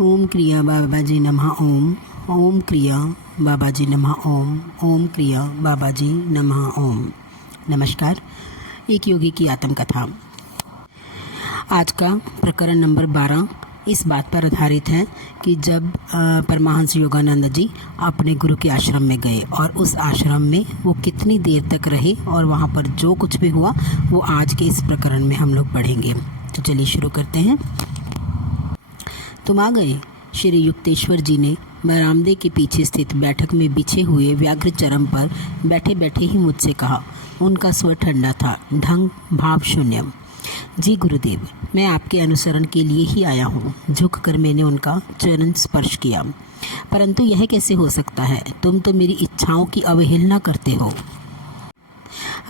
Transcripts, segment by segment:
ओम क्रिया बाबाजी नमः ओम। ओम क्रिया बाबाजी नमः ओम। ओम क्रिया बाबाजी नमः ओम। नमस्कार। एक योगी की आत्मकथा। आज का प्रकरण नंबर 12 इस बात पर आधारित है कि जब परमहंस योगानंद जी अपने गुरु के आश्रम में गए और उस आश्रम में वो कितनी देर तक रहे और वहाँ पर जो कुछ भी हुआ वो आज के इस प्रकरण में हम लोग पढ़ेंगे। तो चलिए शुरू करते हैं। तुम आ गए। श्री युक्तेश्वर जी ने बरामदे के पीछे स्थित बैठक में बिछे हुए व्याघ्र चरम पर बैठे बैठे ही मुझसे कहा। उनका स्वर ठंडा था, ढंग भाव शून्य। जी गुरुदेव, मैं आपके अनुसरण के लिए ही आया हूँ। झुककर मैंने उनका चरण स्पर्श किया। परंतु यह कैसे हो सकता है? तुम तो मेरी इच्छाओं की अवहेलना करते हो।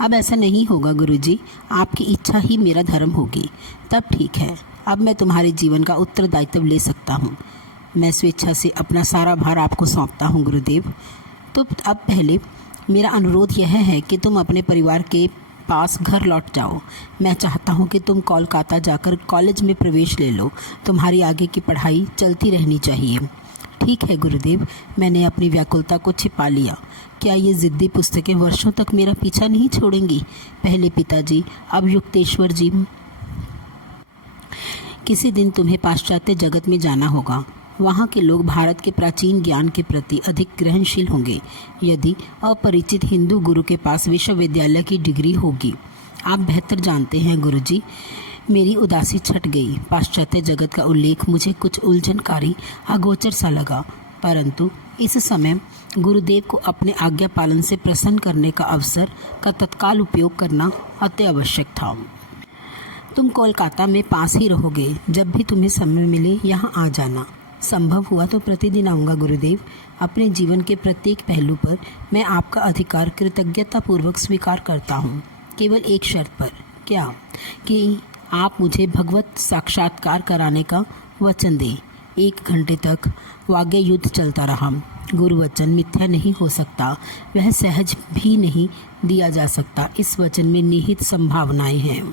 अब ऐसा नहीं होगा गुरुजी, आपकी इच्छा ही मेरा धर्म होगी। तब ठीक है, अब मैं तुम्हारे जीवन का उत्तरदायित्व ले सकता हूँ। मैं स्वेच्छा से अपना सारा भार आपको सौंपता हूँ गुरुदेव। तो अब पहले मेरा अनुरोध यह है कि तुम अपने परिवार के पास घर लौट जाओ। मैं चाहता हूँ कि तुम कोलकाता जाकर कॉलेज में प्रवेश ले लो। तुम्हारी आगे की पढ़ाई चलती रहनी चाहिए। ठीक है गुरुदेव, मैंने अपनी व्याकुलता को छिपा लिया। क्या ये ज़िद्दी पुस्तकें वर्षों तक मेरा पीछा नहीं छोड़ेंगी? पहले पिताजी, अब युक्तेश्वर जी। किसी दिन तुम्हें पाश्चात्य जगत में जाना होगा। वहाँ के लोग भारत के प्राचीन ज्ञान के प्रति अधिक ग्रहणशील होंगे। यदि अपरिचित हिंदू गुरु के पास विश्वविद्यालय की डिग्री होगी। आप बेहतर जानते हैं गुरुजी। मेरी उदासी छट गई। पाश्चात्य जगत का उल्लेख मुझे कुछ उलझनकारी अगोचर सा लगा, परंतु इस समय गुरुदेव को अपने आज्ञा पालन से प्रसन्न करने का अवसर का तत्काल उपयोग करना अति आवश्यक था। तुम कोलकाता में पास ही रहोगे। जब भी तुम्हें समय मिले यहाँ आ जाना। संभव हुआ तो प्रतिदिन आऊँगा गुरुदेव। अपने जीवन के प्रत्येक पहलू पर मैं आपका अधिकार कृतज्ञतापूर्वक स्वीकार करता हूँ, केवल एक शर्त पर। क्या? कि आप मुझे भगवत साक्षात्कार कराने का वचन दें। 1 घंटे तक वाग्य युद्ध चलता रहा। गुरु वचन मिथ्या नहीं हो सकता, वह सहज भी नहीं दिया जा सकता। इस वचन में निहित संभावनाएं हैं।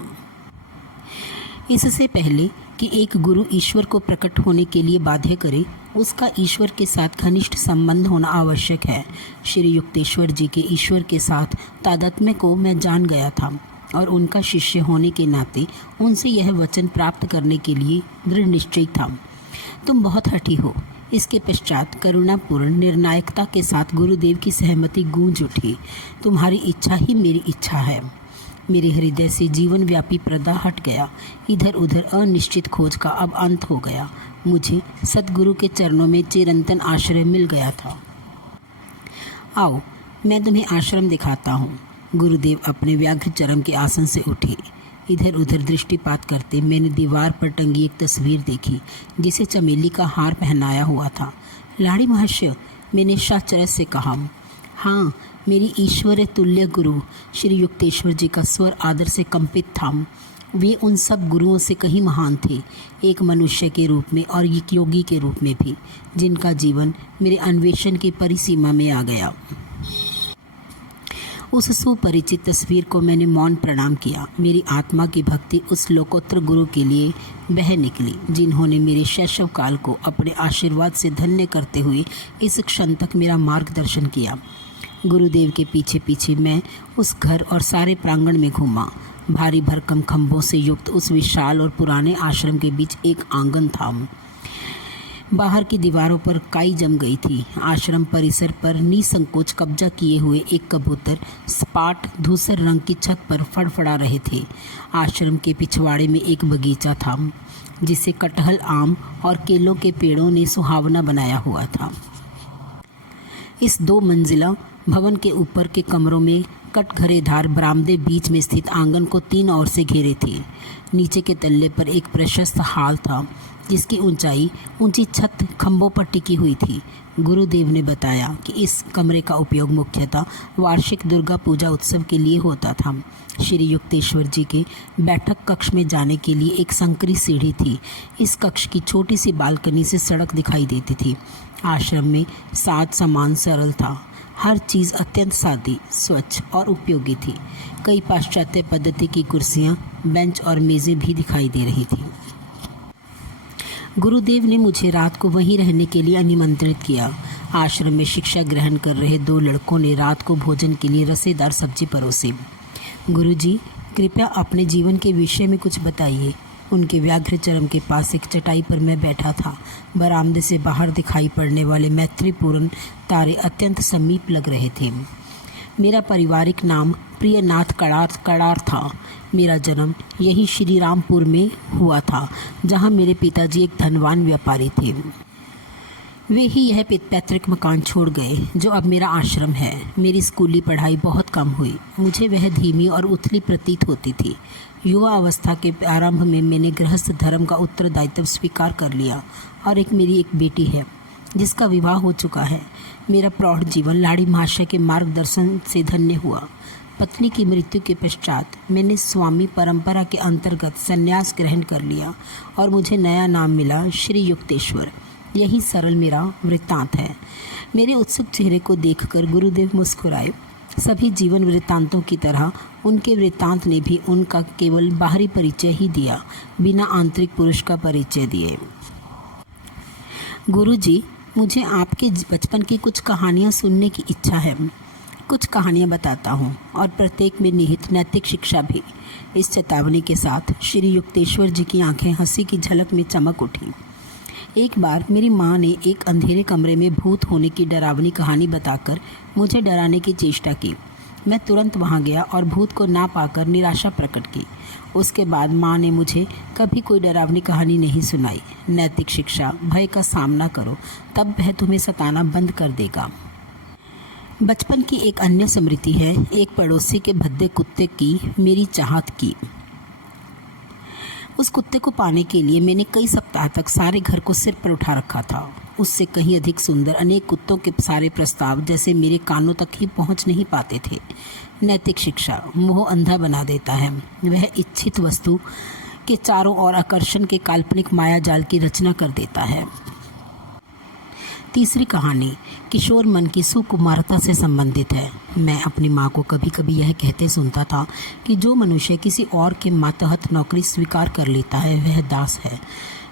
इससे पहले कि एक गुरु ईश्वर को प्रकट होने के लिए बाध्य करे, उसका ईश्वर के साथ घनिष्ठ संबंध होना आवश्यक है। श्री युक्तेश्वर जी के ईश्वर के साथ तादात्म्य को मैं जान गया था और उनका शिष्य होने के नाते उनसे यह वचन प्राप्त करने के लिए दृढ़ निश्चय था। तुम बहुत हठी हो। इसके पश्चात करुणापूर्ण निर्णायकता के साथ गुरुदेव की सहमति गूंज उठी। तुम्हारी इच्छा ही मेरी इच्छा है। मेरे हृदय से जीवन व्यापी पर्दा हट गया। इधर उधर अनिश्चित खोज का अब अंत हो गया। मुझे सद्गुरु के चरणों में चिरंतन आश्रय मिल गया था। आओ, मैं तुम्हें आश्रम दिखाता हूँ। गुरुदेव अपने व्याघ्र चरम के आसन से उठे। इधर उधर दृष्टिपात करते मैंने दीवार पर टंगी एक तस्वीर देखी, जिसे चमेली का हार पहनाया हुआ था। लाड़ी महर्षि, मैंने साचरस से कहा। हाँ, मेरी ईश्वर तुल्य गुरु। श्री युक्तेश्वर जी का स्वर आदर से कंपित था। वे उन सब गुरुओं से कहीं महान थे, एक मनुष्य के रूप में और एक योगी के रूप में भी, जिनका जीवन मेरे अन्वेषण की परिसीमा में आ गया। उस सुपरिचित तस्वीर को मैंने मौन प्रणाम किया। मेरी आत्मा की भक्ति उस लोकोत्तर गुरु के लिए बह निकली, जिन्होंने मेरे शैशव काल को अपने आशीर्वाद से धन्य करते हुए इस क्षण तक मेरा मार्गदर्शन किया। गुरुदेव के पीछे पीछे मैं उस घर और सारे प्रांगण में घूमा। भारी भरकम खंभों से युक्त उस विशाल और पुराने आश्रम के बीच एक आंगन था। बाहर की दीवारों पर काई जम गई थी। आश्रम परिसर पर निसंकोच कब्जा किए हुए एक कबूतर सपाट धूसर रंग की छत पर फड़फड़ा रहे थे। आश्रम के पिछवाड़े में एक बगीचा था, जिसे कटहल, आम और केलों के पेड़ों ने सुहावना बनाया हुआ था। इस 2 मंजिला भवन के ऊपर के कमरों में कटघरेदार बरामदे बीच में स्थित आंगन को 3 ओर से घेरे थे। नीचे के तल्ले पर एक प्रशस्त हाल था, जिसकी ऊंची छत खंभों पर टिकी हुई थी। गुरुदेव ने बताया कि इस कमरे का उपयोग मुख्यतः वार्षिक दुर्गा पूजा उत्सव के लिए होता था। श्री युक्तेश्वर जी के बैठक कक्ष में जाने के लिए एक संकरी सीढ़ी थी। इस कक्ष की छोटी सी बालकनी से सड़क दिखाई देती थी। आश्रम में साज सामान सरल था। हर चीज़ अत्यंत सादी, स्वच्छ और उपयोगी थी। कई पाश्चात्य पद्धति की कुर्सियाँ, बेंच और मेज़ें भी दिखाई दे रही थीं। गुरुदेव ने मुझे रात को वहीं रहने के लिए निमंत्रित किया। आश्रम में शिक्षा ग्रहण कर रहे 2 लड़कों ने रात को भोजन के लिए रसेदार सब्जी परोसी। गुरुजी, कृपया अपने जीवन के विषय में कुछ बताइए। उनके व्याघ्रचरम के पास एक चटाई पर मैं बैठा था। बरामदे से बाहर दिखाई पड़ने वाले मैत्रीपूर्ण तारे अत्यंत समीप लग रहे थे। मेरा पारिवारिक नाम प्रियनाथ कड़ार था। मेरा जन्म यही श्री रामपुर में हुआ था, जहाँ मेरे पिताजी एक धनवान व्यापारी थे। वे ही यह पैतृक मकान छोड़ गए जो अब मेरा आश्रम है। मेरी स्कूली पढ़ाई बहुत कम हुई। मुझे वह धीमी और उथली प्रतीत होती थी। युवा अवस्था के आरंभ में मैंने गृहस्थ धर्म का उत्तरदायित्व स्वीकार कर लिया और मेरी एक बेटी है जिसका विवाह हो चुका है। मेरा प्रौढ़ जीवन लाड़ी महाशय के मार्गदर्शन से धन्य हुआ। पत्नी की मृत्यु के पश्चात मैंने स्वामी परंपरा के अंतर्गत संन्यास ग्रहण कर लिया और मुझे नया नाम मिला श्री युक्तेश्वर। यही सरल मेरा वृत्तांत है। मेरे उत्सुक चेहरे को देखकर गुरुदेव मुस्कुराए। सभी जीवन वृत्तांतों की तरह उनके वृत्तांत ने भी उनका केवल बाहरी परिचय ही दिया, बिना आंतरिक पुरुष का परिचय दिए। गुरुजी, मुझे आपके बचपन की कुछ कहानियाँ सुनने की इच्छा है। कुछ कहानियाँ बताता हूँ और प्रत्येक में निहित नैतिक शिक्षा भी। इस चेतावनी के साथ श्री युक्तेश्वर जी की आंखें हंसी की झलक में चमक उठी। एक बार मेरी माँ ने एक अंधेरे कमरे में भूत होने की डरावनी कहानी बताकर मुझे डराने की चेष्टा की। मैं तुरंत वहाँ गया और भूत को ना पाकर निराशा प्रकट की। उसके बाद माँ ने मुझे कभी कोई डरावनी कहानी नहीं सुनाई। नैतिक शिक्षा, भय का सामना करो, तब वह तुम्हें सताना बंद कर देगा। बचपन की एक अन्य स्मृति है एक पड़ोसी के भद्दे कुत्ते की मेरी चाहत की। उस कुत्ते को पाने के लिए मैंने कई सप्ताह तक सारे घर को सिर पर उठा रखा था। उससे कहीं अधिक सुंदर अनेक कुत्तों के सारे प्रस्ताव जैसे मेरे कानों तक ही पहुंच नहीं पाते थे। नैतिक शिक्षा मोह अंधा बना देता है। वह इच्छित वस्तु के चारों ओर आकर्षण के काल्पनिक मायाजाल की रचना कर देता है। तीसरी कहानी किशोर मन की सुकुमारता से संबंधित है। मैं अपनी माँ को कभी कभी यह कहते सुनता था कि जो मनुष्य किसी और के मातहत नौकरी स्वीकार कर लेता है वह दास है।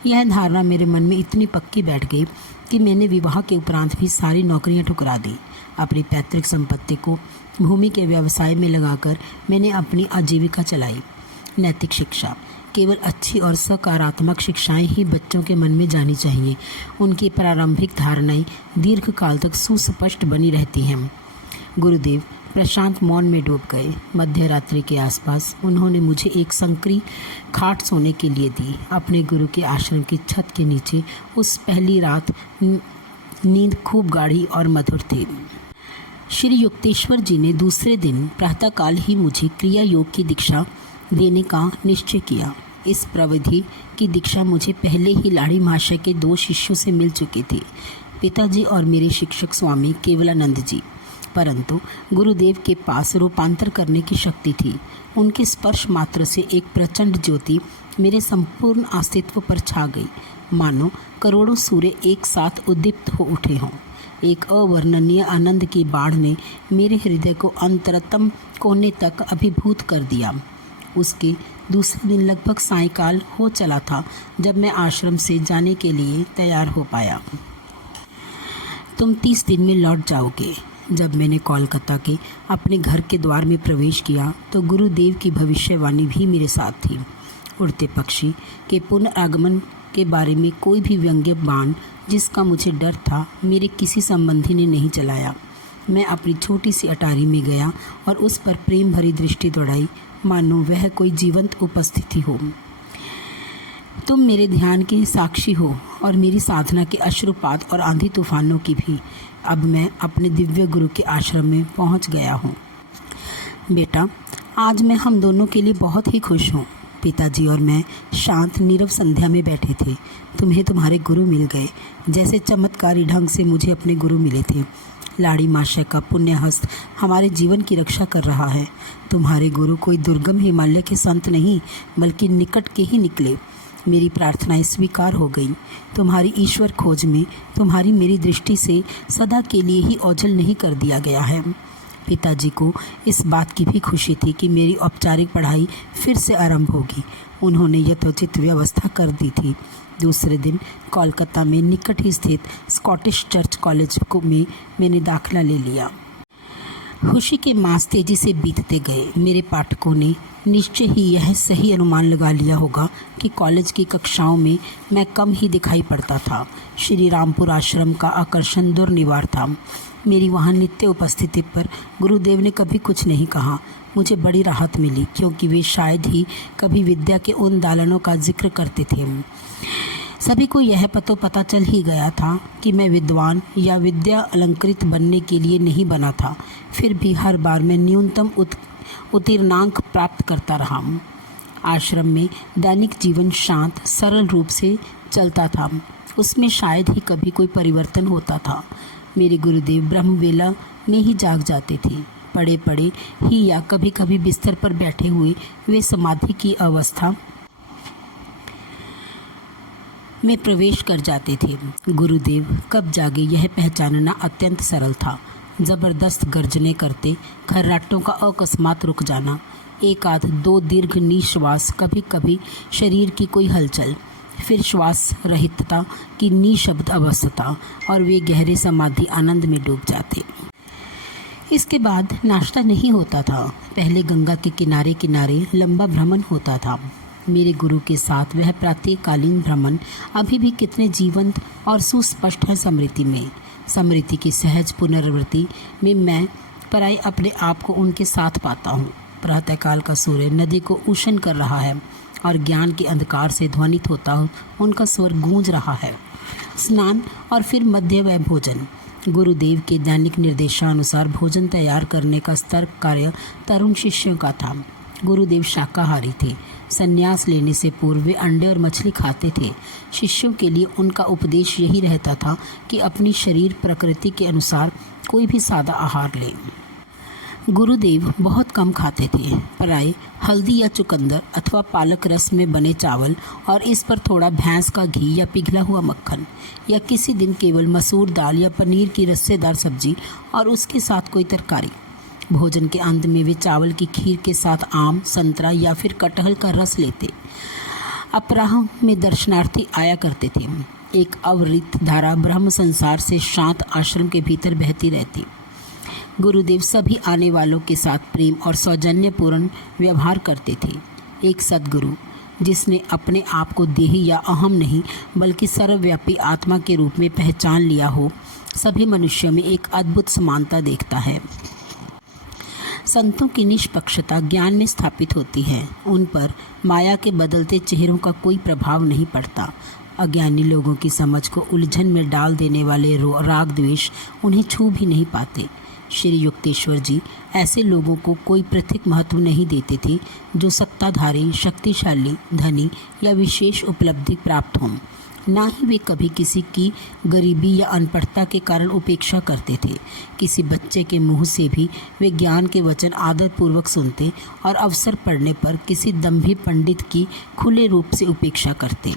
यह धारणा मेरे मन में इतनी पक्की बैठ गई कि मैंने विवाह के उपरांत भी सारी नौकरियां ठुकरा दी। अपनी पैतृक संपत्ति को भूमि के व्यवसाय में लगाकर मैंने अपनी आजीविका चलाई। नैतिक शिक्षा केवल अच्छी और सकारात्मक शिक्षाएं ही बच्चों के मन में जानी चाहिए। उनकी प्रारंभिक धारणाएं दीर्घकाल तक सुस्पष्ट बनी रहती हैं। गुरुदेव प्रशांत मौन में डूब गए। मध्य रात्रि के आसपास उन्होंने मुझे एक संकरी खाट सोने के लिए दी। अपने गुरु के आश्रम की छत के नीचे उस पहली रात नींद खूब गाढ़ी और मधुर थी। श्री युक्तेश्वर जी ने दूसरे दिन प्रातःकाल ही मुझे क्रिया योग की दीक्षा देने का निश्चय किया। इस प्रविधि की दीक्षा मुझे पहले ही लाड़ी महाशय के 2 शिष्यों से मिल चुकी थी, पिताजी और मेरे शिक्षक स्वामी केवलानंद जी। परंतु गुरुदेव के पास रूपांतर करने की शक्ति थी। उनके स्पर्श मात्र से एक प्रचंड ज्योति मेरे संपूर्ण अस्तित्व पर छा गई, मानो करोड़ों सूर्य एक साथ उद्दीप्त हो उठे हों। एक अवर्णनीय आनंद की बाढ़ ने मेरे हृदय को अंतरतम कोने तक अभिभूत कर दिया। उसके दूसरे दिन लगभग सायंकाल हो चला था जब मैं आश्रम से जाने के लिए तैयार हो पाया। तुम 30 दिन में लौट जाओगे। जब मैंने कोलकाता के अपने घर के द्वार में प्रवेश किया तो गुरुदेव की भविष्यवाणी भी मेरे साथ थी। उड़ते पक्षी के पुनरागमन के बारे में कोई भी व्यंग्य बाण जिसका मुझे डर था मेरे किसी संबंधी ने नहीं चलाया। मैं अपनी छोटी सी अटारी में गया और उस पर प्रेम भरी दृष्टि दौड़ाई, मानो वह कोई जीवंत उपस्थिति हो। तुम मेरे ध्यान के साक्षी हो और मेरी साधना के अश्रुपात और आंधी तूफानों की भी। अब मैं अपने दिव्य गुरु के आश्रम में पहुंच गया हूँ। बेटा, आज मैं हम दोनों के लिए बहुत ही खुश हूँ। पिताजी और मैं शांत नीरव संध्या में बैठे थे। तुम्हें तुम्हारे गुरु मिल गए, जैसे चमत्कारी ढंग से मुझे अपने गुरु मिले थे। लाड़ी माशय का पुण्य हस्त हमारे जीवन की रक्षा कर रहा है। तुम्हारे गुरु कोई दुर्गम हिमालय के संत नहीं, बल्कि निकट के ही निकले। मेरी प्रार्थनाएं स्वीकार हो गई। तुम्हारी ईश्वर खोज में तुम्हारी मेरी दृष्टि से सदा के लिए ही ओझल नहीं कर दिया गया है। पिताजी को इस बात की भी खुशी थी कि मेरी औपचारिक पढ़ाई फिर से आरंभ होगी। उन्होंने यथोचित व्यवस्था कर दी थी। दूसरे दिन कोलकाता में निकट ही स्थित स्कॉटिश चर्च कॉलेज में मैंने दाखिला ले लिया। खुशी के मास तेजी से बीतते गए। मेरे पाठकों ने निश्चय ही यह सही अनुमान लगा लिया होगा कि कॉलेज की कक्षाओं में मैं कम ही दिखाई पड़ता था। श्री रामपुर आश्रम का आकर्षण दुर्निवार था। मेरी वहाँ नित्य उपस्थिति पर गुरुदेव ने कभी कुछ नहीं कहा। मुझे बड़ी राहत मिली, क्योंकि वे शायद ही कभी विद्या के उन दालनों का जिक्र करते थे। सभी को यह पता चल ही गया था कि मैं विद्वान या विद्या अलंकृत बनने के लिए नहीं बना था। फिर भी हर बार मैं न्यूनतम उत्तीर्णांक प्राप्त करता रहा। आश्रम में दैनिक जीवन शांत सरल रूप से चलता था। उसमें शायद ही कभी कोई परिवर्तन होता था। मेरे गुरुदेव ब्रह्मवेला में ही जाग जाते थे। पड़े पड़े ही या कभी कभी बिस्तर पर बैठे हुए वे समाधि की अवस्था में प्रवेश कर जाते थे। गुरुदेव कब जागे यह पहचानना अत्यंत सरल था। जबरदस्त गर्जने करते, खर्राटों का अकस्मात रुक जाना, एक आध दो दीर्घ निश्वास, कभी कभी शरीर की कोई हलचल, फिर श्वास रहितता की निशब्द अवस्था, और वे गहरे समाधि आनंद में डूब जाते। इसके बाद नाश्ता नहीं होता था। पहले गंगा के किनारे किनारे लंबा भ्रमण होता था। मेरे गुरु के साथ वह प्रातःकालीन भ्रमण अभी भी कितने जीवंत और सुस्पष्ट है स्मृति में। स्मृति की सहज पुनरावृत्ति में मैं प्राय अपने आप को उनके साथ पाता हूँ। प्रातःकाल का सूर्य नदी को उष्ण कर रहा है और ज्ञान के अंधकार से ध्वनित होता उनका स्वर गूंज रहा है। स्नान और फिर मध्य व भोजन। गुरुदेव के दैनिक निर्देशानुसार भोजन तैयार करने का सतर्क कार्य तरुण शिष्यों का था। गुरुदेव शाकाहारी थे। संन्यास लेने से पूर्व वे अंडे और मछली खाते थे। शिष्यों के लिए उनका उपदेश यही रहता था कि अपनी शरीर प्रकृति के अनुसार कोई भी सादा आहार लें। गुरुदेव बहुत कम खाते थे। प्राय हल्दी या चुकंदर अथवा पालक रस में बने चावल और इस पर थोड़ा भैंस का घी या पिघला हुआ मक्खन, या किसी दिन केवल मसूर दाल या पनीर की रस्सेदार सब्जी और उसके साथ कोई तरकारी। भोजन के अंत में वे चावल की खीर के साथ आम, संतरा या फिर कटहल का रस लेते। अपराह में दर्शनार्थी आया करते थे। एक अविरत धारा ब्रह्म संसार से शांत आश्रम के भीतर बहती रहती। गुरुदेव सभी आने वालों के साथ प्रेम और सौजन्यपूर्ण व्यवहार करते थे। एक सद्गुरु जिसने अपने आप को देही या अहम नहीं बल्कि सर्वव्यापी आत्मा के रूप में पहचान लिया हो, सभी मनुष्यों में एक अद्भुत समानता देखता है। संतों की निष्पक्षता ज्ञान में स्थापित होती है। उन पर माया के बदलते चेहरों का कोई प्रभाव नहीं पड़ता। अज्ञानी लोगों की समझ को उलझन में डाल देने वाले राग द्वेष उन्हें छू भी नहीं पाते। श्री युक्तेश्वर जी ऐसे लोगों को कोई पृथक महत्व नहीं देते थे जो सत्ताधारी, शक्तिशाली, धनी या विशेष उपलब्धि प्राप्त हों। ना ही वे कभी किसी की गरीबी या अनपढ़ता के कारण उपेक्षा करते थे। किसी बच्चे के मुंह से भी वे ज्ञान के वचन आदरपूर्वक सुनते और अवसर पड़ने पर किसी दंभी पंडित की खुले रूप से उपेक्षा करते।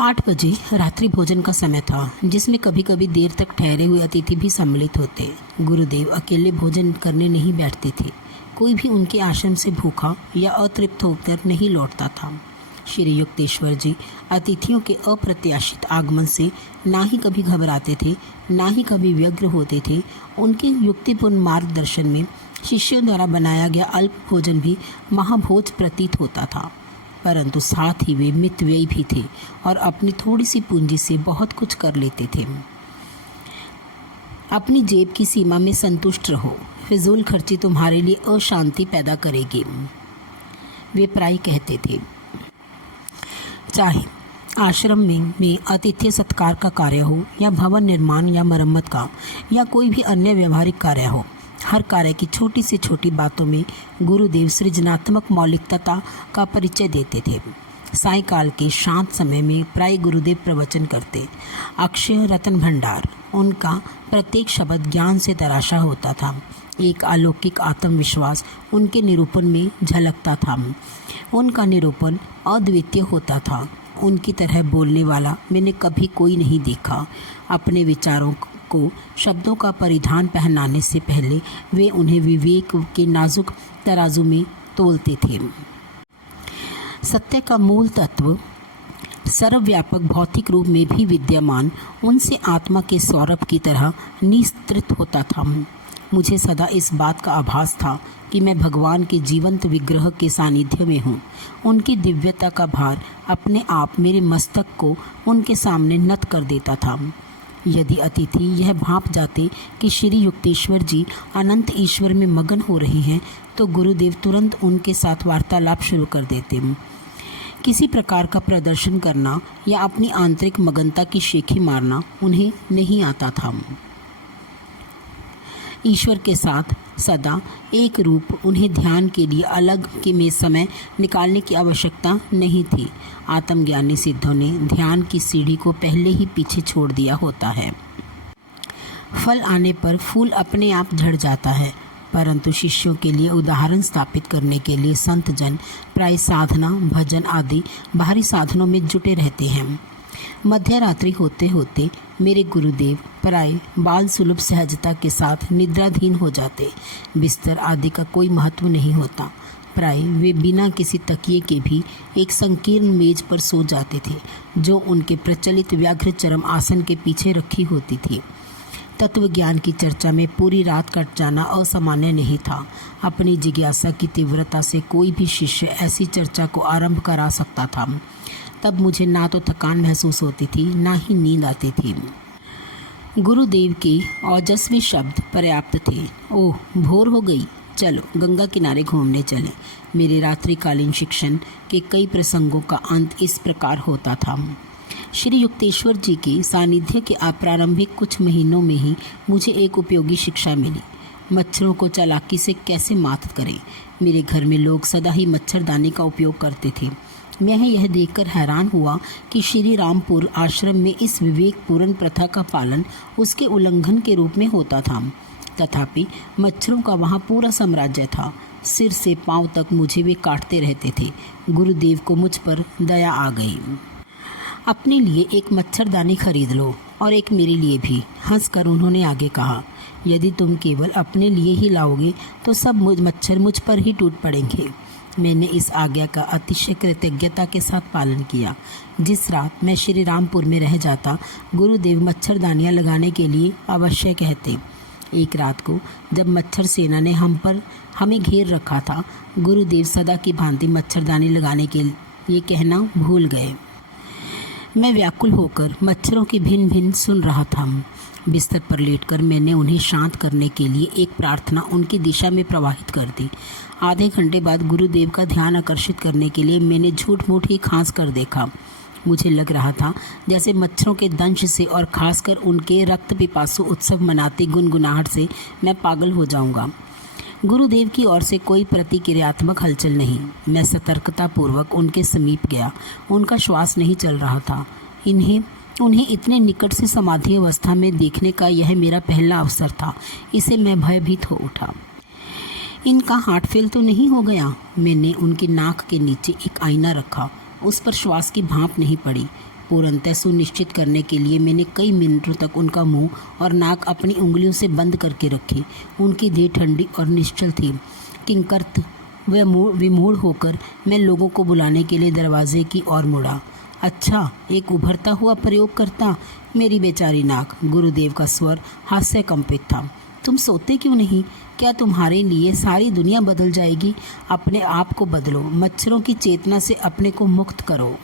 8 बजे रात्रि भोजन का समय था, जिसमें कभी कभी देर तक ठहरे हुए अतिथि भी सम्मिलित होते। गुरुदेव अकेले भोजन करने नहीं बैठते थे। कोई भी उनके आश्रम से भूखा या अतृप्त होकर नहीं लौटता था। श्री युक्तेश्वर जी अतिथियों के अप्रत्याशित आगमन से ना ही कभी घबराते थे, ना ही कभी व्यग्र होते थे। उनके युक्तिपूर्ण मार्गदर्शन में शिष्यों द्वारा बनाया गया अल्प भोजन भी महाभोज प्रतीत होता था, परंतु साथ ही वे मितव्ययी भी थे और अपनी थोड़ी सी पूंजी से बहुत कुछ कर लेते थे। अपनी जेब की सीमा में संतुष्ट रहो, फिजूल खर्ची तुम्हारे लिए अशांति पैदा करेगी, वे प्राय कहते थे। चाहे आश्रम में आतिथ्य सत्कार का कार्य हो या भवन निर्माण या मरम्मत का या कोई भी अन्य व्यवहारिक कार्य हो, हर कार्य की छोटी से छोटी बातों में गुरुदेव सृजनात्मक मौलिकता का परिचय देते थे। सायंकाल के शांत समय में प्राय गुरुदेव प्रवचन करते। अक्षय रतन भंडार, उनका प्रत्येक शब्द ज्ञान से तराशा होता था। एक अलौकिक आत्मविश्वास उनके निरूपण में झलकता था। उनका निरूपण अद्वितीय होता था। उनकी तरह बोलने वाला मैंने कभी कोई नहीं देखा। अपने विचारों को शब्दों का परिधान पहनाने से पहले वे उन्हें विवेक के नाजुक तराजू में तोलते थे। सत्य का मूल तत्व सर्वव्यापक भौतिक रूप में भी विद्यमान उनसे आत्मा के सौरभ की तरह निस्तृत होता था। मुझे सदा इस बात का आभास था कि मैं भगवान के जीवंत विग्रह के सानिध्य में हूँ। उनकी दिव्यता का भार अपने आप मेरे मस्तक को उनके सामने नत कर देता था। यदि अतिथि यह भांप जाते कि श्री युक्तेश्वर जी अनंत ईश्वर में मगन हो रहे हैं, तो गुरुदेव तुरंत उनके साथ वार्तालाप शुरू कर देते। किसी प्रकार का प्रदर्शन करना या अपनी आंतरिक मगनता की शेखी मारना उन्हें नहीं आता था। ईश्वर के साथ सदा एक रूप उन्हें ध्यान के लिए अलग के में समय निकालने की आवश्यकता नहीं थी। आत्मज्ञानी सिद्धों ने ध्यान की सीढ़ी को पहले ही पीछे छोड़ दिया होता है। फल आने पर फूल अपने आप झड़ जाता है, परंतु शिष्यों के लिए उदाहरण स्थापित करने के लिए संत जन प्राय साधना, भजन आदि बाहरी साधनों में जुटे रहते हैं। मध्य रात्रि होते होते मेरे गुरुदेव प्राय बाल सुलभ सहजता के साथ निद्राधीन हो जाते। बिस्तर आदि का कोई महत्व नहीं होता। प्राय वे बिना किसी तकिए के भी एक संकीर्ण मेज पर सो जाते थे, जो उनके प्रचलित व्याघ्र चरम आसन के पीछे रखी होती थी। तत्व ज्ञान की चर्चा में पूरी रात कट जाना असामान्य नहीं था। अपनी जिज्ञासा की तीव्रता से कोई भी शिष्य ऐसी चर्चा को आरंभ करा सकता था। तब मुझे ना तो थकान महसूस होती थी, ना ही नींद आती थी। गुरुदेव के ओजस्वी शब्द पर्याप्त थे। ओह, भोर हो गई, चलो गंगा किनारे घूमने चले। मेरे रात्रिकालीन शिक्षण के कई प्रसंगों का अंत इस प्रकार होता था। श्री युक्तेश्वर जी के सानिध्य के प्रारंभिक कुछ महीनों में ही मुझे एक उपयोगी शिक्षा मिली। मच्छरों को चालाकी से कैसे मात करें। मेरे घर में लोग सदा ही मच्छरदानी का उपयोग करते थे। मैं यह देखकर हैरान हुआ कि श्री रामपुर आश्रम में इस विवेकपूर्ण प्रथा का पालन उसके उल्लंघन के रूप में होता था। तथापि मच्छरों का वहाँ पूरा साम्राज्य था। सिर से पांव तक मुझे वे काटते रहते थे। गुरुदेव को मुझ पर दया आ गई। अपने लिए एक मच्छरदानी खरीद लो और एक मेरे लिए भी, हंसकर उन्होंने आगे कहा। यदि तुम केवल अपने लिए ही लाओगे तो सब मच्छर मुझ पर ही टूट पड़ेंगे। मैंने इस आज्ञा का अतिशय कृतज्ञता के साथ पालन किया। जिस रात मैं श्री रामपुर में रह जाता, गुरुदेव मच्छरदानियाँ लगाने के लिए अवश्य कहते। एक रात को जब मच्छर सेना ने हमें घेर रखा था, गुरुदेव सदा की भांति मच्छरदानी लगाने के लिए कहना भूल गए। मैं व्याकुल होकर मच्छरों की भिन भिन सुन रहा था। बिस्तर पर लेटकर मैंने उन्हें शांत करने के लिए एक प्रार्थना उनकी दिशा में प्रवाहित कर दी। आधे घंटे बाद गुरुदेव का ध्यान आकर्षित करने के लिए मैंने झूठ मूठ ही खांस कर देखा। मुझे लग रहा था जैसे मच्छरों के दंश से और खासकर उनके रक्त पिपासु उत्सव मनाते गुनगुनाहट से मैं पागल हो जाऊंगा। गुरुदेव की ओर से कोई प्रतिक्रियात्मक हलचल नहीं। मैं सतर्कतापूर्वक उनके समीप गया। उनका श्वास नहीं चल रहा था। उन्हें इतने निकट से समाधि अवस्था में देखने का यह मेरा पहला अवसर था। इसे मैं भयभीत हो उठा। इनका हार्ट फेल तो नहीं हो गया? मैंने उनकी नाक के नीचे एक आईना रखा। उस पर श्वास की भांप नहीं पड़ी। पूर्णतः सुनिश्चित करने के लिए मैंने कई मिनटों तक उनका मुंह और नाक अपनी उंगलियों से बंद करके रखी। उनकी देह ठंडी और निश्चल थी। किंकरत व विमूढ़ होकर मैं लोगों को बुलाने के लिए दरवाजे की ओर मुड़ा। अच्छा, एक उभरता हुआ प्रयोग करता। मेरी बेचारी नाक। गुरुदेव का स्वर हास्य कंपित था। तुम सोते क्यों नहीं? क्या तुम्हारे लिए सारी दुनिया बदल जाएगी? अपने आप को बदलो। मच्छरों की चेतना से अपने को मुक्त करो।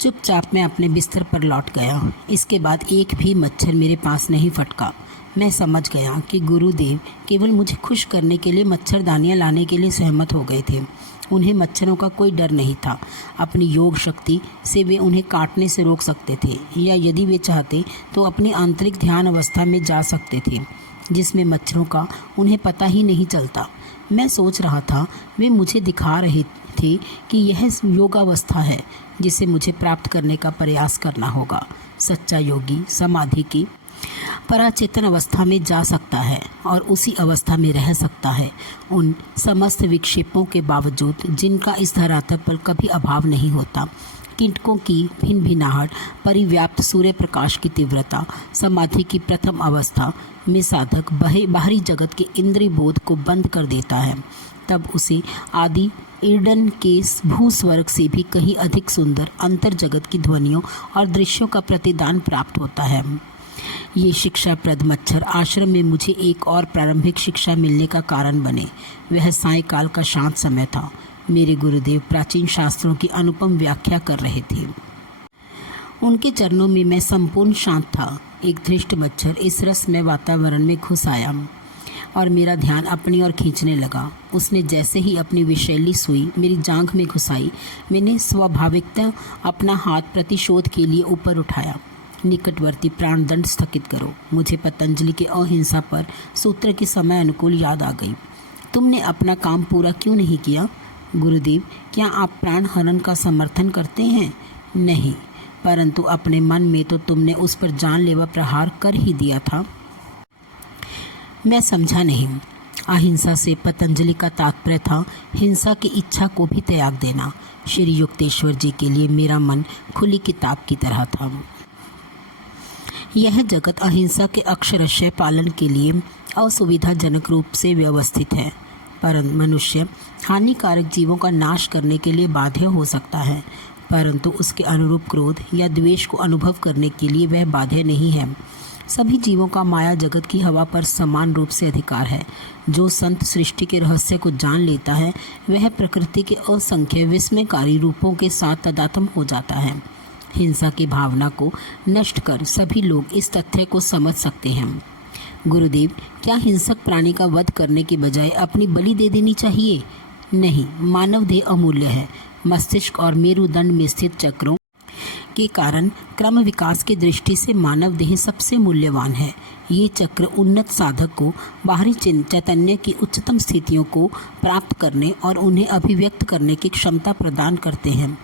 चुपचाप मैं अपने बिस्तर पर लौट गया। इसके बाद एक भी मच्छर मेरे पास नहीं फटका। मैं समझ गया कि गुरुदेव केवल मुझे खुश करने के लिए मच्छरदानियाँ लाने के लिए सहमत हो गए थे। उन्हें मच्छरों का कोई डर नहीं था। अपनी योग शक्ति से वे उन्हें काटने से रोक सकते थे, या यदि वे चाहते तो अपनी आंतरिक ध्यान अवस्था में जा सकते थे, जिसमें मच्छरों का उन्हें पता ही नहीं चलता। मैं सोच रहा था वे मुझे दिखा रहे थे कि यह योगावस्था है जिसे मुझे प्राप्त करने का प्रयास करना होगा। सच्चा योगी समाधि की पराचेतन अवस्था में जा सकता है और उसी अवस्था में रह सकता है, उन समस्त विक्षेपों के बावजूद जिनका इस धरातल पर कभी अभाव नहीं होता। कीटकों की भिन भिनाहट, परिव्याप्त सूर्य प्रकाश की तीव्रता, समाधि की प्रथम अवस्था में साधक बाहरी जगत के इंद्रिय बोध को बंद कर देता है। तब उसे आदि ईडन के भूस्वर्ग से भी कहीं अधिक सुंदर अंतर जगत की ध्वनियों और दृश्यों का प्रतिदान प्राप्त होता है। ये शिक्षाप्रद मच्छर आश्रम में मुझे एक और प्रारंभिक शिक्षा मिलने का कारण बने। वह सायंकाल का शांत समय था। मेरे गुरुदेव प्राचीन शास्त्रों की अनुपम व्याख्या कर रहे थे। उनके चरणों में मैं संपूर्ण शांत था। एक धृष्ट मच्छर इस रसमय वातावरण में घुस आया और मेरा ध्यान अपनी ओर खींचने लगा। उसने जैसे ही अपनी विषैली सुई मेरी जांघ में घुसाई, मैंने स्वाभाविकता अपना हाथ प्रतिशोध के लिए ऊपर उठाया। निकटवर्ती प्राणदंड स्थगित करो। मुझे पतंजलि के अहिंसा पर सूत्र की समय अनुकूल याद आ गई। तुमने अपना काम पूरा क्यों नहीं किया? गुरुदेव, क्या आप प्राण हरण का समर्थन करते हैं? नहीं, परंतु अपने मन में तो तुमने उस पर जानलेवा प्रहार कर ही दिया था। मैं समझा नहीं। अहिंसा से पतंजलि का तात्पर्य था हिंसा की इच्छा को भी त्याग देना। श्री युक्तेश्वर जी के लिए मेरा मन खुली किताब की तरह था। यह जगत अहिंसा के अक्षरशः पालन के लिए असुविधाजनक रूप से व्यवस्थित है, परंतु मनुष्य हानिकारक जीवों का नाश करने के लिए बाध्य हो सकता है, परंतु उसके अनुरूप क्रोध या द्वेष को अनुभव करने के लिए वह बाध्य नहीं है। सभी जीवों का माया जगत की हवा पर समान रूप से अधिकार है। जो संत सृष्टि के रहस्य को जान लेता है, वह प्रकृति के असंख्य विस्मयकारी रूपों के साथ तादात्म्य हो जाता है। हिंसा की भावना को नष्ट कर सभी लोग इस तथ्य को समझ सकते हैं। गुरुदेव, क्या हिंसक प्राणी का वध करने के बजाय अपनी बलि दे देनी चाहिए? नहीं, मानव देह अमूल्य है। मस्तिष्क और मेरुदंड में स्थित चक्रों के कारण क्रम विकास की दृष्टि से मानव देह सबसे मूल्यवान है। ये चक्र उन्नत साधक को बाहरी चैतन्य की उच्चतम स्थितियों को प्राप्त करने और उन्हें अभिव्यक्त करने की क्षमता प्रदान करते हैं।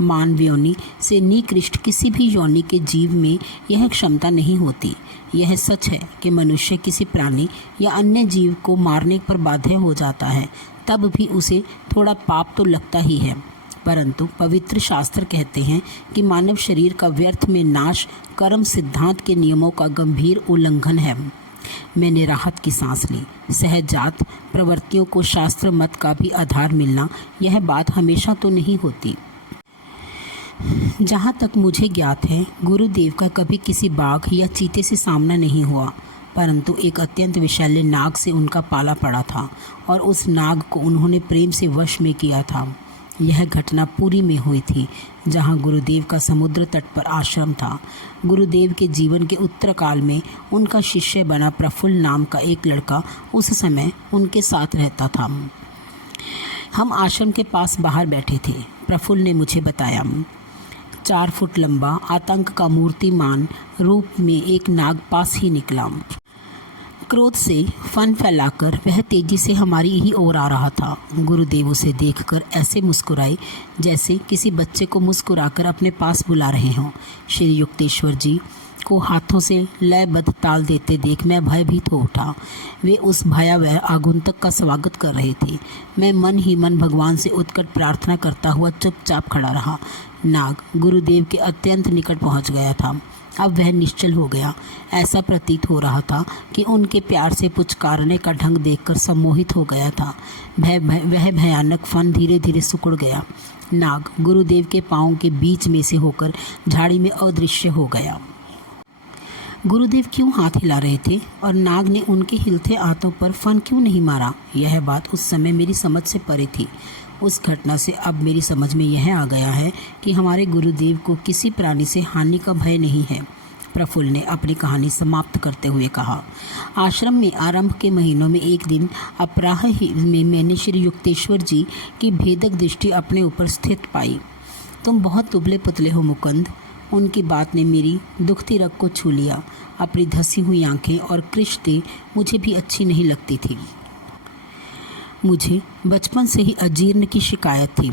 मानव योनि से निकृष्ट किसी भी योनि के जीव में यह क्षमता नहीं होती। यह सच है कि मनुष्य किसी प्राणी या अन्य जीव को मारने पर बाध्य हो जाता है, तब भी उसे थोड़ा पाप तो लगता ही है, परंतु पवित्र शास्त्र कहते हैं कि मानव शरीर का व्यर्थ में नाश कर्म सिद्धांत के नियमों का गंभीर उल्लंघन है। मैंने राहत की सांस ली। सहजात प्रवृत्तियों को शास्त्र मत का भी आधार मिलना, यह बात हमेशा तो नहीं होती। जहाँ तक मुझे ज्ञात है, गुरुदेव का कभी किसी बाघ या चीते से सामना नहीं हुआ, परंतु एक अत्यंत विषैले नाग से उनका पाला पड़ा था और उस नाग को उन्होंने प्रेम से वश में किया था। यह घटना पुरी में हुई थी, जहाँ गुरुदेव का समुद्र तट पर आश्रम था। गुरुदेव के जीवन के उत्तरकाल में उनका शिष्य बना प्रफुल्ल नाम का एक लड़का उस समय उनके साथ रहता था। हम आश्रम के पास बाहर बैठे थे। प्रफुल्ल ने मुझे बताया, 4 फुट लंबा आतंक का मूर्तिमान रूप में एक नाग पास ही निकला। क्रोध से फन फैलाकर वह तेजी से हमारी ही ओर आ रहा था। गुरुदेव उसे देखकर ऐसे मुस्कुराए जैसे किसी बच्चे को मुस्कुराकर अपने पास बुला रहे हों। श्री युक्तेश्वर जी को हाथों से लयबद्ध ताल देते देख मैं भयभीत हो उठा। वे उस भयावह आगंतुक का स्वागत कर रहे थे। मैं मन ही मन भगवान से उत्कट प्रार्थना करता हुआ चुपचाप खड़ा रहा। नाग गुरुदेव के अत्यंत निकट पहुंच गया था। अब वह निश्चल हो गया। ऐसा प्रतीत हो रहा था कि उनके प्यार से पुचकारने का ढंग देखकर सम्मोहित हो गया था। वह भयानक फन धीरे धीरे सिकुड़ गया। नाग गुरुदेव के पांवों के बीच में से होकर झाड़ी में अदृश्य हो गया। गुरुदेव क्यों हाथ हिला रहे थे और नाग ने उनके हिलते हाथों पर फन क्यों नहीं मारा? यह बात उस समय मेरी समझ से परे थी। उस घटना से अब मेरी समझ में यह आ गया है कि हमारे गुरुदेव को किसी प्राणी से हानि का भय नहीं है। प्रफुल्ल ने अपनी कहानी समाप्त करते हुए कहा, आश्रम में आरंभ के महीनों में एक दिन अपराह में मैंने श्री युक्तेश्वर जी की भेदक दृष्टि अपने ऊपर स्थित पाई। तुम बहुत दुबले पुतले हो मुकुंद। उनकी बात ने मेरी दुखती रग को छू लिया। अपनी धसी हुई आंखें और कृष्ण मुझे भी अच्छी नहीं लगती थी। मुझे बचपन से ही अजीर्ण की शिकायत थी।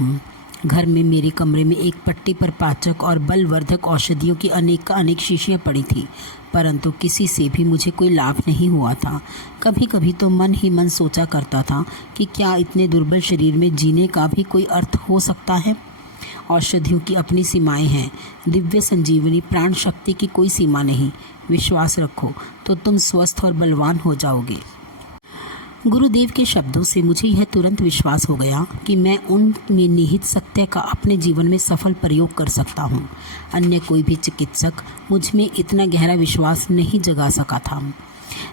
घर में मेरे कमरे में एक पट्टी पर पाचक और बलवर्धक औषधियों की अनेक शीशियाँ पड़ी थी, परंतु किसी से भी मुझे कोई लाभ नहीं हुआ था। कभी कभी तो मन ही मन सोचा करता था कि क्या इतने दुर्बल शरीर में जीने का भी कोई अर्थ हो सकता है। औषधियों की अपनी सीमाएं हैं। दिव्य संजीवनी प्राण शक्ति की कोई सीमा नहीं। विश्वास रखो तो तुम स्वस्थ और बलवान हो जाओगे। गुरुदेव के शब्दों से मुझे यह तुरंत विश्वास हो गया कि मैं उनमें निहित सत्य का अपने जीवन में सफल प्रयोग कर सकता हूँ। अन्य कोई भी चिकित्सक मुझ में इतना गहरा विश्वास नहीं जगा सका था।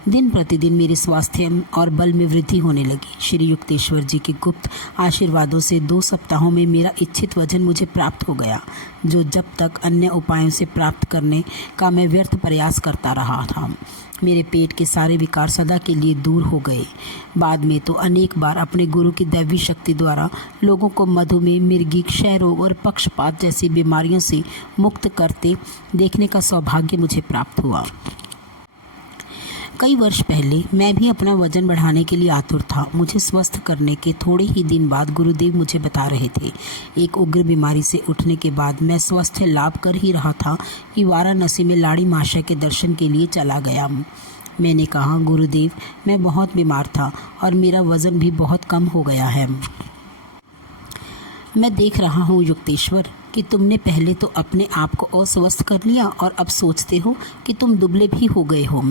दिन प्रतिदिन मेरे स्वास्थ्य और बल में वृद्धि होने लगी। श्री युक्तेश्वर जी के गुप्त आशीर्वादों से 2 सप्ताहों में मेरा इच्छित वजन मुझे प्राप्त हो गया, जो जब तक अन्य उपायों से प्राप्त करने का मैं व्यर्थ प्रयास करता रहा था। मेरे पेट के सारे विकार सदा के लिए दूर हो गए। बाद में तो अनेक बार अपने गुरु की दैवी शक्ति द्वारा लोगों को मधुमेह, मिर्गी, क्षय रोग और पक्षपात जैसी बीमारियों से मुक्त करते देखने का सौभाग्य मुझे प्राप्त हुआ। कई वर्ष पहले मैं भी अपना वजन बढ़ाने के लिए आतुर था। मुझे स्वस्थ करने के थोड़े ही दिन बाद गुरुदेव मुझे बता रहे थे, एक उग्र बीमारी से उठने के बाद मैं स्वास्थ्य लाभ कर ही रहा था कि वाराणसी में लाड़ी महाशय के दर्शन के लिए चला गया। मैंने कहा, गुरुदेव, मैं बहुत बीमार था और मेरा वज़न भी बहुत कम हो गया है। मैं देख रहा हूँ युक्तेश्वर कि तुमने पहले तो अपने आप को अस्वस्थ कर लिया और अब सोचते हो कि तुम दुबले भी हो गए हो।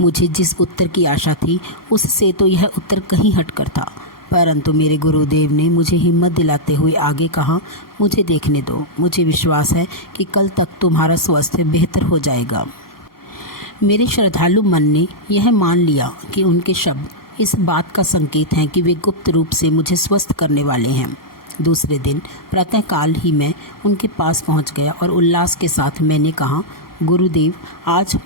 मुझे जिस उत्तर की आशा थी उससे तो यह उत्तर कहीं हटकर था, परंतु मेरे गुरुदेव ने मुझे हिम्मत दिलाते हुए आगे कहा, मुझे देखने दो। मुझे विश्वास है कि कल तक तुम्हारा स्वास्थ्य बेहतर हो जाएगा। मेरे श्रद्धालु मन ने यह मान लिया कि उनके शब्द इस बात का संकेत हैं कि वे गुप्त रूप से मुझे स्वस्थ करने वाले हैं। दूसरे दिन प्रातःकाल ही मैं उनके पास पहुंच गया और उल्लास के साथ मैंने कहा, गुरुदेव, आज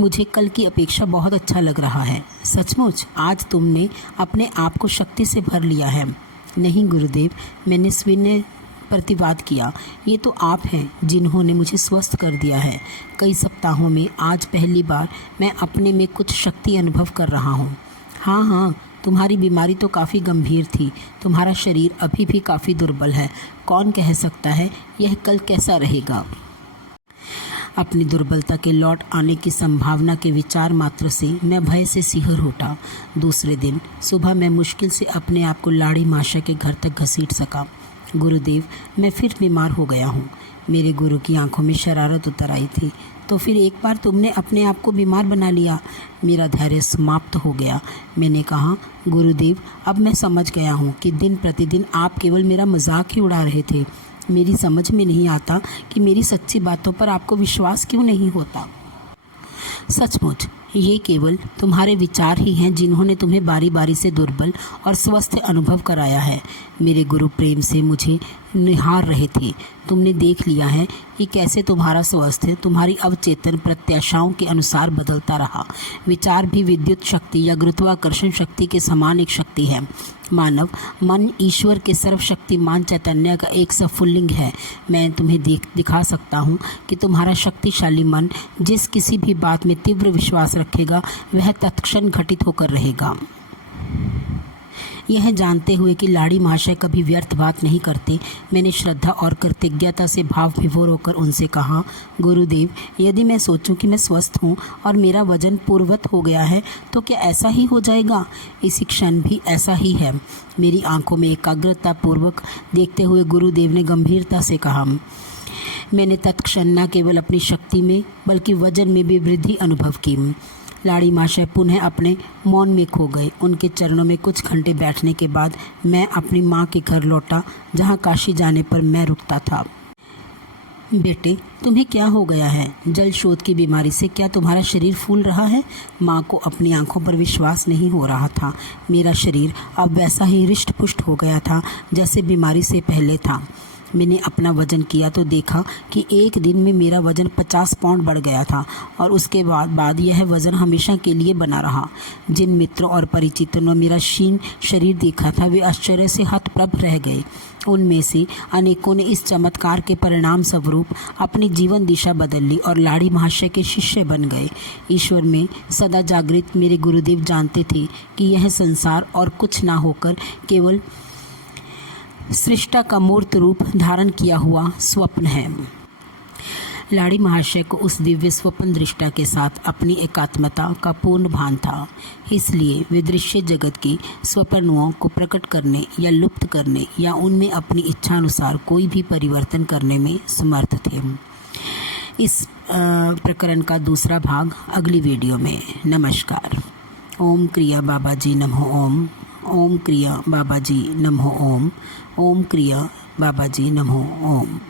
मुझे कल की अपेक्षा बहुत अच्छा लग रहा है। सचमुच आज तुमने अपने आप को शक्ति से भर लिया है। नहीं गुरुदेव, मैंने स्विनय प्रतिवाद किया, ये तो आप हैं जिन्होंने मुझे स्वस्थ कर दिया है। कई सप्ताहों में आज पहली बार मैं अपने में कुछ शक्ति अनुभव कर रहा हूँ। हाँ, तुम्हारी बीमारी तो काफ़ी गंभीर थी। तुम्हारा शरीर अभी भी काफ़ी दुर्बल है। कौन कह सकता है यह कल कैसा रहेगा। अपनी दुर्बलता के लौट आने की संभावना के विचार मात्र से मैं भय से सिहर उठा। दूसरे दिन सुबह मैं मुश्किल से अपने आप को लाड़ी महाशय के घर तक घसीट सका। गुरुदेव, मैं फिर बीमार हो गया हूँ। मेरे गुरु की आंखों में शरारत उतर आई थी। तो फिर एक बार तुमने अपने आप को बीमार बना लिया। मेरा धैर्य समाप्त हो गया। मैंने कहा, गुरुदेव, अब मैं समझ गया हूँ कि दिन प्रतिदिन आप केवल मेरा मजाक ही उड़ा रहे थे। मेरी समझ में नहीं आता कि मेरी सच्ची बातों पर आपको विश्वास क्यों नहीं होता। सचमुच ये केवल तुम्हारे विचार ही हैं जिन्होंने तुम्हें बारी बारी से दुर्बल और स्वस्थ अनुभव कराया है। मेरे गुरु प्रेम से मुझे निहार रहे थे। तुमने देख लिया है कि कैसे तुम्हारा स्वास्थ्य तुम्हारी अवचेतन प्रत्याशाओं के अनुसार बदलता रहा। विचार भी विद्युत शक्ति या गुरुत्वाकर्षण शक्ति के समान एक शक्ति है। मानव मन ईश्वर के सर्वशक्तिमान चैतन्य का एक सफुल्लिंग है। मैं तुम्हें दिखा सकता हूँ कि तुम्हारा शक्तिशाली मन जिस किसी भी बात में तीव्र विश्वास रखेगा वह तत्क्षण घटित होकर रहेगा। यह जानते हुए कि लाड़ी महाशय कभी व्यर्थ बात नहीं करते, मैंने श्रद्धा और कृतज्ञता से भाव विभोर होकर उनसे कहा, गुरुदेव, यदि मैं सोचूं कि मैं स्वस्थ हूँ और मेरा वजन पूर्ववत हो गया है तो क्या ऐसा ही हो जाएगा? इसी क्षण भी ऐसा ही है। मेरी आंखों में एकाग्रता पूर्वक देखते हुए गुरुदेव ने गंभीरता से कहा, मैंने तत्क्षण न केवल अपनी शक्ति में बल्कि वजन में भी वृद्धि अनुभव की। लाड़ी महाशय पुनः अपने मौन में खो गए। उनके चरणों में कुछ घंटे बैठने के बाद मैं अपनी माँ के घर लौटा, जहाँ काशी जाने पर मैं रुकता था। बेटे, तुम्हें क्या हो गया है? जल शोध की बीमारी से क्या तुम्हारा शरीर फूल रहा है? माँ को अपनी आंखों पर विश्वास नहीं हो रहा था। मेरा शरीर अब वैसा ही हृष्ट पुष्ट हो गया था जैसे बीमारी से पहले था। मैंने अपना वज़न किया तो देखा कि एक दिन में मेरा वज़न 50 पाउंड बढ़ गया था और उसके बाद यह वज़न हमेशा के लिए बना रहा। जिन मित्रों और परिचितों ने मेरा क्षीण शरीर देखा था वे आश्चर्य से हतप्रभ रह गए। उनमें से अनेकों ने इस चमत्कार के परिणाम स्वरूप अपनी जीवन दिशा बदल ली और लाड़ी महाशय के शिष्य बन गए। ईश्वर में सदा जागृत मेरे गुरुदेव जानते थे कि यह संसार और कुछ ना होकर केवल सृष्टा का मूर्त रूप धारण किया हुआ स्वप्न है। लाड़ी महाशय को उस दिव्य स्वप्न दृष्टा के साथ अपनी एकात्मता का पूर्ण भान था, इसलिए वे दृश्य जगत की स्वप्नों को प्रकट करने या लुप्त करने या उनमें अपनी इच्छानुसार कोई भी परिवर्तन करने में समर्थ थे। इस प्रकरण का दूसरा भाग अगली वीडियो में। नमस्कार। ओम क्रिया बाबा जी नमः ओम। ओम क्रिया बाबा जी नमः ओम। ओम क्रिया बाबा जी नमः ओम।